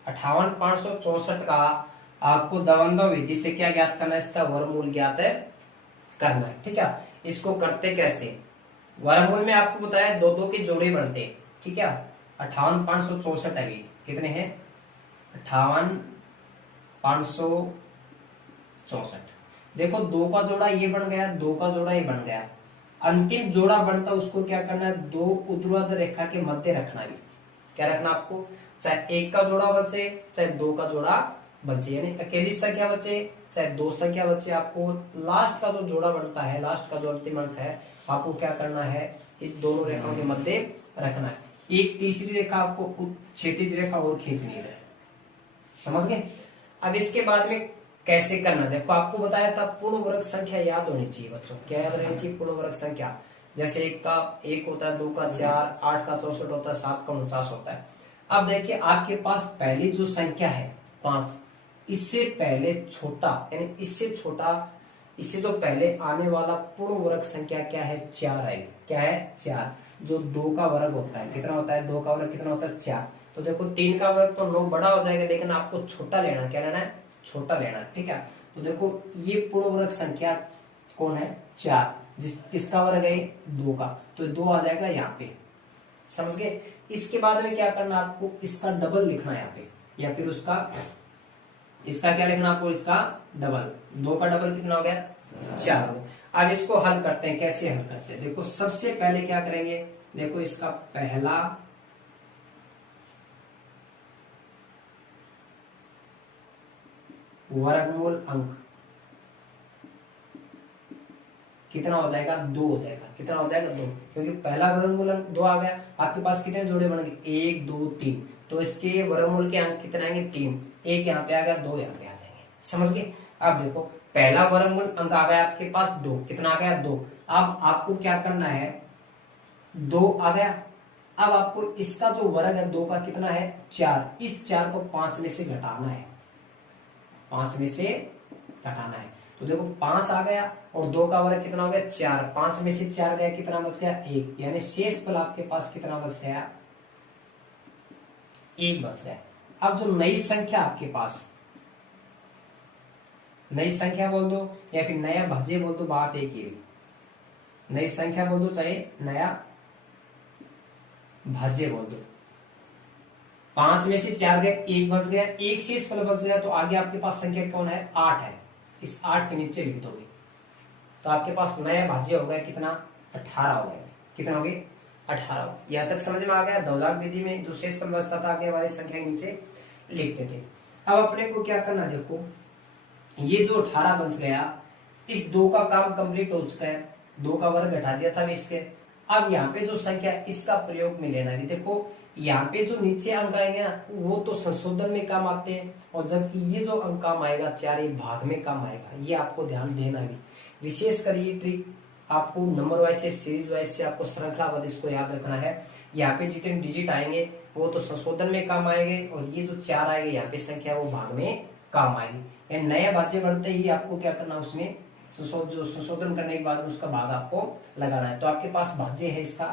58,564 का आपको दवंदव विधि से क्या ज्ञात करना है? इसका वर्गमूल ज्ञात करना है। ठीक है? इसको करते कैसे? वर्गमूल में आपको बताया 2-2 के जोड़े बनते हैं। ठीक है? 58,564 है, कितने हैं? 58,564। देखो 2 का जोड़ा ये बन गया, 2 का जोड़ा ये बन गया। अंतिम जोड़ा बनता उसको क्या करना है? 2 ऊर्ध्वाधर रेखा के मध्य रखना भी। क्या रखना आपको? चाहे 1 का जोड़ा बचे, चाहे 2 का जोड़ा बचे, यानी अकेली संख्या बचे, चाहे 2 संख्या बचे, आपको लास्ट का जो जोड़ा बनता है, लास्ट का जो अंतिम अंक है, आपको क्या करना है? इस दोनों रेखाओं के मध्य रखना है। एक तीसरी रेखा आपको क्षैतिज रेखा और खींचनी है। समझ गए? अब इसके बाद में कैसे करना? देखो आपको बताया था पूर्ण वर्ग संख्या याद होनी चाहिए बच्चों। क्या याद रहनी चाहिए? पूर्ण वर्ग संख्या। जैसे 1 का 1 होता है, 2 का 4, 8 का 64 होता है, 7 का 49 होता है। अब देखिए आपके पास पहली जो संख्या है 5, इससे पहले छोटा यानी इससे छोटा, इससे जो पहले आने वाला पूर्ण वर्ग संख्या क्या है 4 है। क्या है 4, जो 2 का वर्ग होता है कितना होता है, 2 का वर्ग कितना होता है 4। तो देखो 3 का वर्ग तो 9 बड़ा हो जाएगा, लेकिन आपको छोटा लेना, क्या लेना है छोटा लेना है, ठीक है। तो देखो ये पूर्ण वर्ग संख्या कौन है 4, किसका वर्ग है 2 का, तो 2 आ जाएगा यहाँ पे, समझ गए। इसके बाद में क्या करना आपको, इसका डबल लिखना है यहाँ पे, या फिर उसका इसका क्या लिखना आपको, इसका डबल। 2 का डबल कितना हो गया 4 हो गया। अब इसको हल करते हैं, कैसे हल करते हैं, देखो सबसे पहले क्या करेंगे, देखो इसका पहला वर्गमूल अंक कितना हो जाएगा 2 हो जाएगा, कितना हो जाएगा 2, क्योंकि पहला वर्गमूल अंक 2 आ गया। आपके पास कितने जोड़े बन गए 1 2 3, तो इसके वर्गमूल के अंक कितने आएंगे 3, 1 यहाँ पे आ गया 2 यहाँ पे आ जाएंगे, समझ गए। अब देखो पहला वर्गमूल अंक आ गया आपके पास 2, कितना आ गया 2। अब आपको क्या करना है, 2 आ गया। अब आपको इसका जो वर्ग है 2 का कितना है 4, इस 4 को 5 में से घटाना है, 5 में से घटाना है। तो देखो 5 आ गया और 2 का वर्ग कितना हो गया 4, 5 में से 4 गया कितना बच गया 1, यानी शेष फल आपके पास कितना बच गया 1 बच गया। अब जो नई संख्या आपके पास, नई संख्या बोल दो या फिर नया भाज्य बोल दो, बात एक ही, नई संख्या बोल दो चाहे नया भाज्य बोल दो। 5 में से 4 गए 1 बच गया, 1 शेष फल बच गया, तो आगे आपके पास संख्या कौन है 8 है, इस 8 के नीचे लिख दोगे तो आपके पास नया भाज्य हो गया कितना 18 हो गया, कितना हो गया 18। यहां तक समझ में आ गया। दौलाक विधि में जो शेष फल बचता था आगे वाली संख्या के नीचे लिखते थे। अब अपने को क्या करना, देखो ये जो 18 बच गया, इस 2 का काम कंप्लीट हो चुका है, 2 का वर्ग घटा दिया था इसके। अब यहाँ पे जो संख्या इसका प्रयोग में लेना है, देखो यहाँ पे जो नीचे अंक आएंगे ना वो तो संशोधन में काम आते हैं, और जबकि ये जो अंक काम आएगा 4 ये भाग में काम आएगा, ये आपको ध्यान देना भी। विशेषकर ये ट्रिक आपको नंबर वाइज से सीरीज वाइज से आपको श्रृंखलाबद्ध इसको याद रखना है। यहाँ पे जितने डिजिट आएंगे वो तो संशोधन में काम आएंगे, और ये जो 4 आएंगे यहाँ पे संख्या वो भाग में काम आएगी। नया भाज्य बनते ही आपको क्या करना, उसमें संशोधन करने के बाद उसका भाग आपको लगाना है। तो आपके पास भाज्य है इसका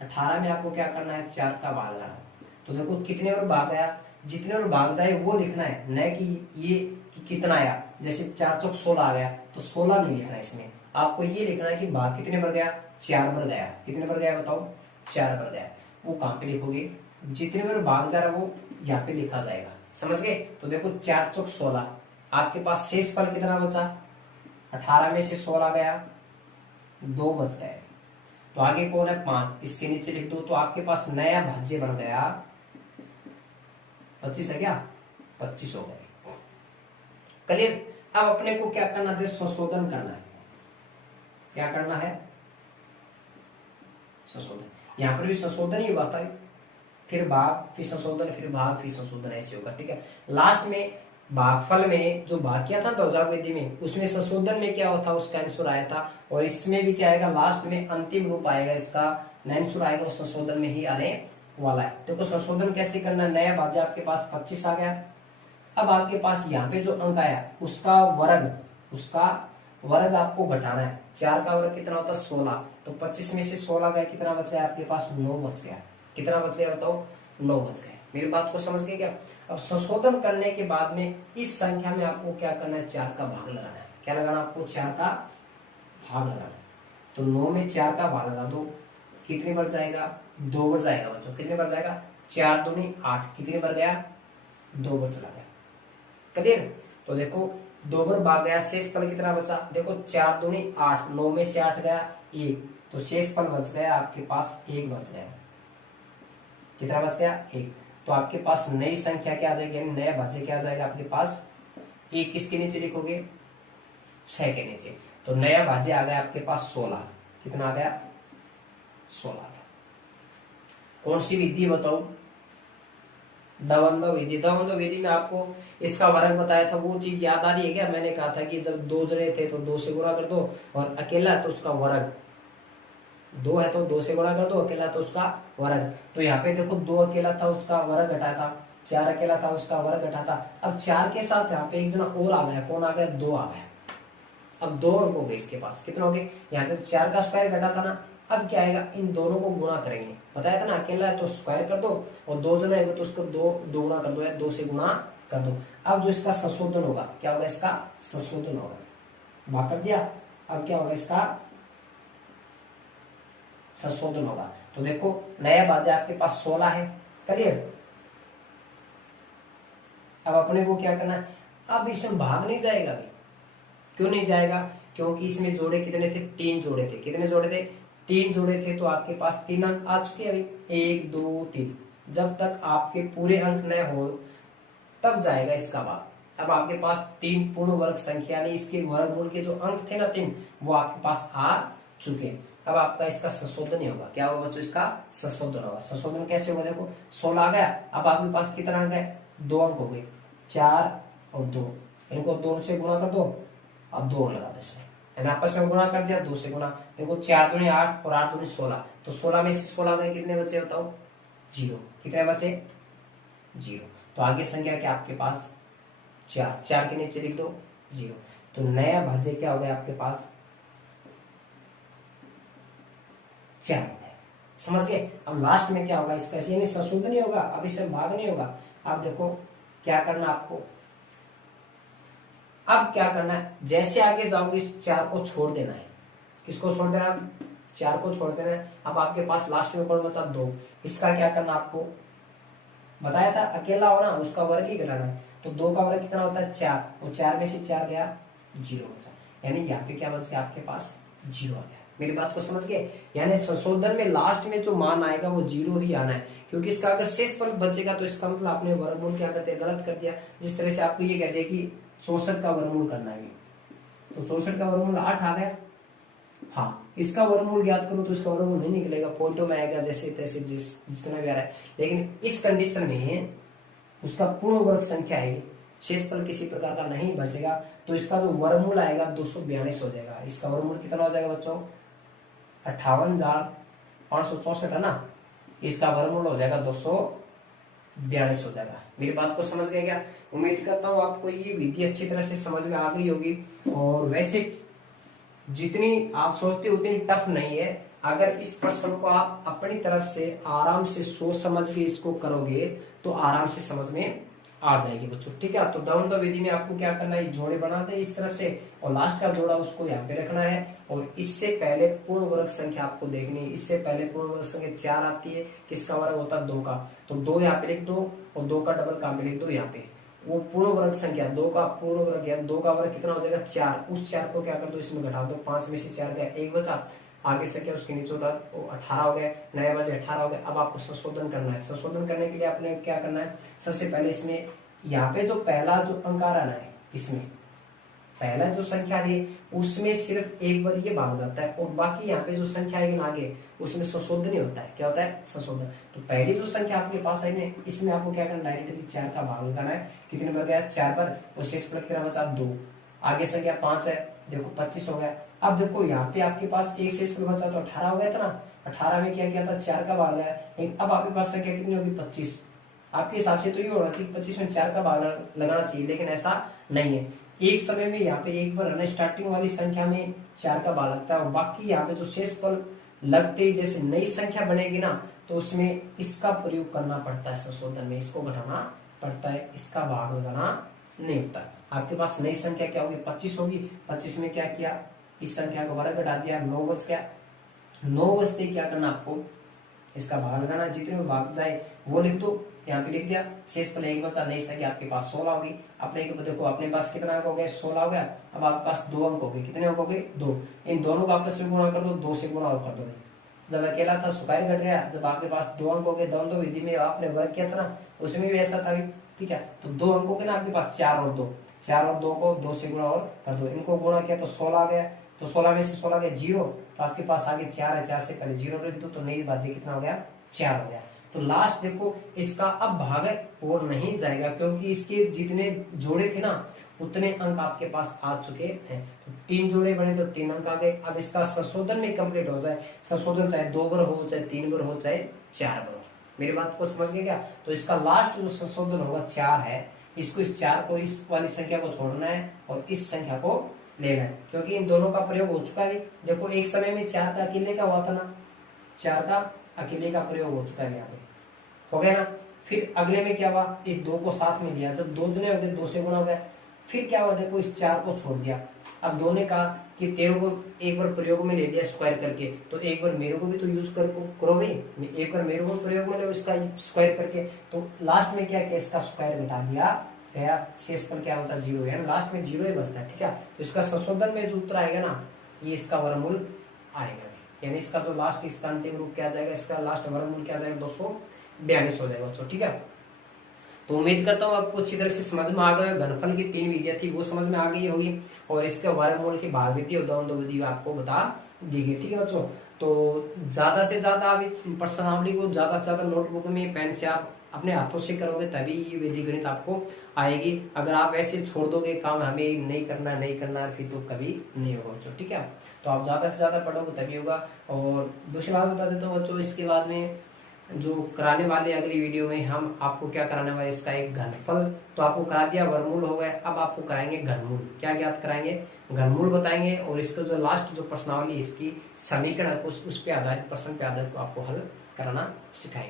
18 में आपको क्या करना है 4 का भाग लगाना है। तो देखो कितने और भाग आया, जितने और भाग जाए वो लिखना है, न कि ये कि कितना आया। जैसे 4 चौक 16 आ गया तो 16 नहीं लिखना है इसमें, आपको ये लिखना है कि भाग कितने बार गया 4 बार गया। कितने बार गया बताओ 4 बार गया। वो कहां पे लिखोगे, जितने बार भाग जा रहा है वो यहाँ पे लिखा जाएगा, समझ गए। तो देखो 4 चौक 16, आपके पास शेष फल कितना बचा 18 में से 16 गया 2 बच गए, तो आगे कौन है 5, इसके नीचे लिख दो। तो आपके पास नया भाज्य बन गया 25 है क्या 25 हो गए, क्लियर। अब अपने को क्या करना है संशोधन करना है, क्या करना है संशोधन। यहां पर भी संशोधन ही हुआ था, फिर भाग फिर संशोधन फिर भाग फिर संशोधन, ऐसे होगा, ठीक है। लास्ट में भागफल में जो भाग किया था दौलाक विधि में, उसमें संशोधन में क्या होता उसका आंसर आया था, और इसमें भी क्या आएगा लास्ट में अंतिम रूप आएगा इसका आंसर आएगा वो संशोधन में ही आने वाला है। देखो संशोधन कैसे करना, नया भाज्य आपके पास 25 आ गया। अब आपके पास यहाँ पे जो अंक आया उसका वर्ग आपको घटाना है। 4 का वर्ग कितना होता है 16, तो 25 में से 16 गया कितना बच गया आपके पास 9 बच गया। कितना बच गया बताओ 9 बच गए। मेरी बात को समझ गए क्या। अब संशोधन करने के बाद में इस संख्या में आपको क्या करना है 4 का भाग लगाना है। क्या लगाना आपको 4 का भाग लगाना है। तो 9 में 4 का भाग लगा दो, कितने बच जाएगा 2 बच जाएगा बच्चों। कितने बच जाएगा 4 दूनी 8, कितने बच गया 2 बच गया, क्लियर। तो देखो 2 बार भाग गया, शेष फल कितना बचा देखो 4 दूनी 8, 9 में से 8 गया 1, तो शेष फल बच गया आपके पास 1 बच गया। कितना बच गया 1। तो आपके पास नई संख्या क्या आ जाएगी, नया भाज्य क्या आ जाएगा आपके पास 1 किसके नीचे लिखोगे 6 के नीचे। तो नया भाज्य आ गया आपके पास 16। कितना आ गया 16। कौन सी विधि बताओ दवंदव विधि। दवंदव विधि में आपको इसका वर्ग बताया था, वो चीज याद आ रही है क्या। मैंने कहा था कि जब 2 जने थे तो 2 से गुणा कर दो, और अकेला तो उसका वर्ग दो है तो दो से गुणा कर दो, अकेला तो उसका वर्ग। तो यहाँ पे देखो दो अकेला था उसका वर्ग घटा था, चार अकेला था उसका वर्ग घटा था। अब चार के साथ यहाँ पे एक जना और आ गया, कौन आ गया, दो आ गया। अब दो अंक हो गए इसके पास, कितना हो गए, यहाँ पे चार का स्क्वायर घटा था ना। अब क्या आएगा, इन दोनों को गुणा करेंगे, बताया था ना अकेला है तो स्क्वायर कर दो, और दो जना है तो उसको दो गुणा कर दो, या दो से गुणा कर दो। अब जो इसका संशोधन होगा, क्या होगा, इसका संशोधन होगा, भाग कर दिया। अब क्या होगा, इसका संशोधन होगा। तो देखो नया भाज्य आपके पास 16 है, क्लियर। अब अपने को क्या करना है, अब इसमें भाग नहीं जाएगा अभी। क्यों नहीं जाएगा, क्योंकि इसमें जोड़े कितने थे, 3 जोड़े थे। कितने जोड़े थे, 3 जोड़े थे। तो आपके पास 3 अंक आ चुके हैं अभी, 1 2 3। जब तक आपके पूरे अंक न हो तब जाएगा इसका भाग। अब आपके पास 3 पूर्ण वर्ग संख्या, यानी इसके वर्गमूल के जो अंक थे ना 3, वो आपके पास आ चुके। अब आपका इसका संशोधन ही होगा। क्या होगा बच्चों, इसका संशोधन होगा। संशोधन कैसे होगा, देखो 16 आ गया। अब आपके पास कितना अंक है, 2 अंक हो गए, 4 और 2। इनको 2 से गुणा कर दो, अब 2 लगा दो इसमें, मैंने आपस में गुणा कर दिया, 2 से गुणा। देखो 4 दूनी 8 और 8 दूनी 16। तो 16 में से 16 गए, कितने बचे बताओ, 0। कितने बचे, 0। तो आगे संख्या क्या आपके पास, 4। 4 के नीचे लिख दो 0। तो नया भाज्य क्या हो गया आपके पास, 4 हो गया। समझ गए। अब लास्ट में क्या होगा, इसका यानी संशोधन नहीं होगा, अब इसमें भाग नहीं होगा। अब देखो क्या करना आपको, अब क्या करना है, जैसे आगे जाओगे इस 4 को छोड़ देना है। किसको छोड़ देना है, 4 को छोड़ देना है। अब आपके पास लास्ट में कौन बचा, 2। इसका क्या करना आपको बताया था, अकेला हो ना उसका वर्ग ही घटाना है। तो 2 का वर्ग कितना होता है, 4। और 4 में से 4 गया, 0 बचा। यानी यहाँ पे क्या बच गया आपके पास, 0 आ गया। मेरी बात को समझ गए। यानी संशोधन में लास्ट में जो मान आएगा वो 0 ही आना है, क्योंकि इसका अगर शेष फल बचेगा तो इसका मतलब आपने वर्गमूल क्या करते हैं, गलत कर दिया। जिस तरह से आपको ये कहते हैं कि 64 का वर्गमूल करना है, तो 64 का वर्गमूल 8 आ गया। हाँ, इसका वर्गमूल ज्ञात करो तो इसका वर्गमूल नहीं निकलेगा, पॉइंटों में आएगा जैसे तैसे जितना भी आ रहा है। लेकिन इस कंडीशन में उसका पूर्ण वर्ग संख्या आएगी, शेषफल किसी प्रकार का नहीं बचेगा, तो इसका जो वर्गमूल आएगा 242 हो जाएगा। इसका वर्गमूल कितना हो जाएगा बच्चों, 58,564 है ना। इसका वर्गमूल हो जाएगा 242 हो जाएगा। मेरी बात को समझ गए क्या। उम्मीद करता हूँ आपको ये विधि अच्छी तरह से समझ में आ गई होगी। और वैसे जितनी आप सोचते उतनी टफ नहीं है। अगर इस प्रश्न को आप अपनी तरफ से आराम से सोच समझ के इसको करोगे तो आराम से समझ में आ जाएगी बच्चों, ठीक है। तो दंड विधि में आपको क्या करना है, जोड़े बनाते हैं इस तरफ से, और लास्ट का जोड़ा उसको यहाँ पे रखना है। और इससे पहले पूर्ण वर्ग संख्या आपको देखनी है। इससे पहले पूर्ण वर्ग संख्या 4 आती है, किसका वर्ग होता है, 2 का। तो 2 यहाँ पे लिख दो, और 2 का डबल काम पे लिख दो यहाँ पे। वो पूर्ण वर्ग संख्या 2 का पूर्ण वर्ग है, 2 का वर्ग कितना हो जाएगा, 4। उस 4 को क्या कर दो, इसमें घटा दो। 5 में से 4 गया, 1 बचा। आगे से क्या उसके नीचे होता है, वो 18 हो गया, नया बजे 18 हो गया। अब आपको संशोधन करना है। संशोधन करने के लिए आपने क्या करना है, सबसे पहले इसमें यहाँ पे जो पहला जो अंक आ रहा है, इसमें पहला जो संख्या है उसमें सिर्फ एक बार ये भाग जाता है, और बाकी यहाँ पे जो संख्या आएगी ना आगे उसमें संशोधन ही होता है। क्या होता है, संशोधन। तो पहली जो संख्या आपके पास आई ना, इसमें आपको क्या करना, डायरेक्टली 4 का भाग लगाना है। कितने पर गया, 4 पर, और शेषफल कितना बचा, 2। आगे संख्या 5 है, देखो 25 हो गया। अब देखो यहाँ पे आपके पास एक शेषफल बचा तो 18 हो गया था ना। 18 में क्या किया था, 4 का भाग लगाया। लेकिन अब आपके पास संख्या कितनी होगी, 25। आपके हिसाब से तो ये होना चाहिए 25 में 4 का भाग लगाना चाहिए, लेकिन ऐसा नहीं है। एक समय में यहाँ पे एक बार स्टार्टिंग वाली संख्या में 4 का भाग लगता है, और बाकी यहाँ पे जो शेषफल लगते ही जैसे नई संख्या बनेगी ना, तो उसमें इसका प्रयोग करना पड़ता है। संशोधन में इसको घटाना पड़ता है, इसका भाग लगाना नहीं होता। आपके पास नई संख्या क्या होगी, 25 होगी। 25 में क्या किया, इस संख्या को वर्ग घटा दिया, 9 बच गया। 9 बचते क्या करना, आपको इसका भाग लगाना। जितने में भाग जाए वो लिख दो, यहाँ पे लिख दिया। शेषफल 1 बचा, नई संख्या आपके पास 16 होगी। अपने देखो अपने पास कितना अंक हो गए, 16 हो गया। अब आपके पास 2 अंक हो गए, कितने अंक हो गए, 2। इन दोनों को आपस में गुणा कर दो, 2 से गुणा और कर दो। जब अकेला था स्क्वायर घट गया, जब आपके पास 2 अंक हो गए, दोनों तो विधि में आपने वर्ग किया था ना, उसमें भी ऐसा था, ठीक है। तो 2 अंक हो गए ना आपके पास, 4 और 2। 4 और 2 को 2 से गुणा और कर दो। इनको गुणा किया तो 16 आ गया। तो 16 में से 16 गया 0। तो आपके पास आगे 4 है, 4 से पहले 0 रख दो, तो नई भाज्य कितना हो गया, 4 हो गया। तो लास्ट देखो इसका अब भाग और नहीं जाएगा, क्योंकि इसके जितने जोड़े थे ना उतने अंक आपके पास आ चुके हैं। तो 3 जोड़े बने तो 3 अंक आ गए। अब इसका संशोधन में कंप्लीट हो जाए, संशोधन चाहे 2 बार हो, चाहे 3 बार हो, चाहे 4 बार हो। मेरी बात को समझ गए क्या? तो इसका लास्ट जो संशोधन होगा 4 है, इसको इस 4 को इस वाली संख्या को छोड़ना है और इस संख्या को लेना है, क्योंकि इन दोनों का प्रयोग हो चुका है। देखो एक समय में 4 का अकेले का हुआ था ना, 4 का अकेले का प्रयोग हो चुका है यहाँ पे, हो गया ना। फिर अगले में क्या हुआ, इस 2 को साथ में लिया, जब 2 जने हो गए 2 से गुणा हो गया। फिर क्या हुआ, देखो इस 4 को छोड़ दिया। अब 2 ने कहा कि 13 को एक बार प्रयोग में ले लिया स्क्वायर करके, तो एक बार मेरे को भी तो यूज करो भाई, एक बार मेरे को प्रयोग में लो इसका स्क्वायर करके। तो लास्ट में क्या किया, इसका स्क्वायर घटा दिया गया, शेष पर क्या होता है 0 है, लास्ट में 0 ही बचता है, ठीक है। तो इसका संशोधन में जो उत्तर आएगा ना, ये इसका वर्गमूल आएगा, यानी इसका जो लास्ट इसका अंतिम रूप क्या जाएगा, इसका लास्ट वर्गमूल क्या जाएगा 242 हो जाएगा बच्चों, ठीक है। तो उम्मीद करता हूँ आपको अच्छी तरह से समझ में आ गया। घनफल की 3 विधियां थी वो समझ में आ गई होगी, और इसके वर्गमूल की भागविधि और द्वंद्व विधि आपको बता दी गई, ठीक है बच्चों। तो ज्यादा से ज्यादा आप प्रश्नावली को ज्यादा से ज्यादा नोटबुक में पेन से आप अपने हाथों से करोगे तभी ये विधि गणित आपको आएगी। अगर आप ऐसे छोड़ दोगे काम हमें नहीं करना फिर तो कभी नहीं होगा बच्चों, ठीक है। तो आप ज्यादा से ज्यादा पढ़ोगे तभी होगा। और दूसरी बात बता देता हूँ बच्चों, इसके बाद में जो कराने वाले अगली वीडियो में हम आपको क्या कराने वाले, इसका एक घनफल तो आपको करा दिया, वर्गमूल हो गया, अब आपको कराएंगे घनमूल। क्या ज्ञात कराएंगे, घनमूल बताएंगे, और इसका जो लास्ट जो प्रश्नावली इसकी समीकरण उस पे आधारित प्रश्न पे आधारित आपको हल कराना सिखाएंगे।